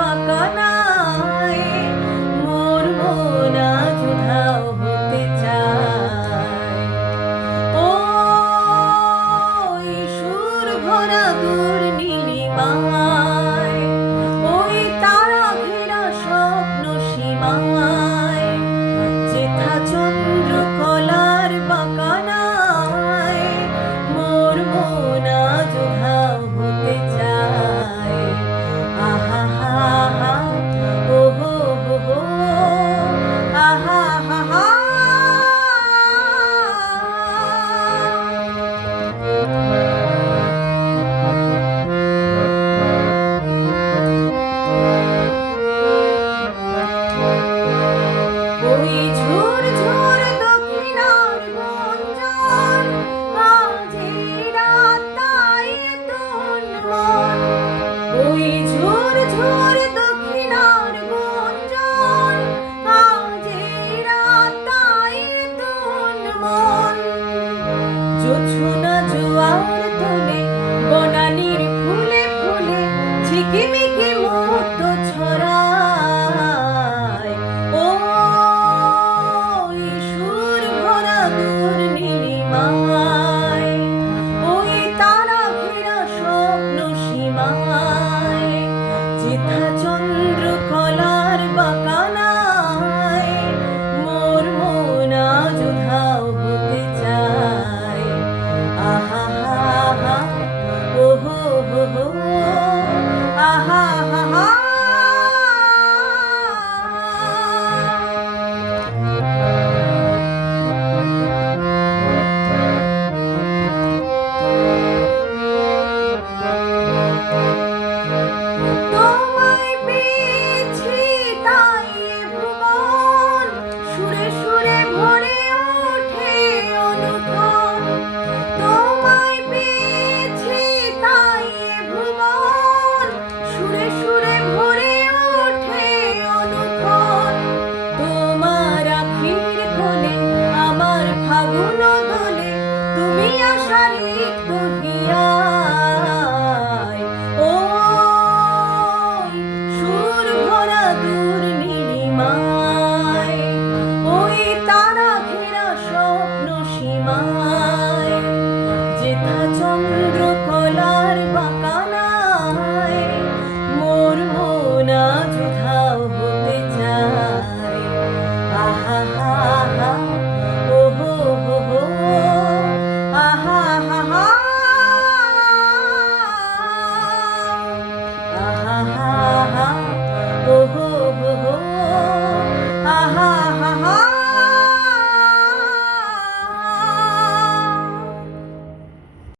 বাঁকানায় মোর মন আজ উধাও হতে চায়। ওই সুর ভরা দূর নীলিমায়, ওই তারা ঘেরা স্বপ্ন সীমায়, যেথা চন্দ্র কলার বাঁকানায় মোর মন আজ উধাও হতে চায়। আহা হা হা, ও হো হো হো, আহা হা হা। ওই ঝোর ঝোর দক্ষিণার গুঞ্জন, আজ এই রাত তাই এত উন্মন। ওই ঝোর ঝোর দক্ষিণার গুঞ্জন, আজ এই রাত তাই এত উন্মন। জোছনা জোয়ার তোলে বনানীর ফুলে ফুলে, ঝিকিমিকি মুক্ত ছড়ায়। ওই সুর ভরা দূর নীলিমায়, ওই তারা ঘেরা স্বপ্ন সীমায়, যেথা চন্দ্র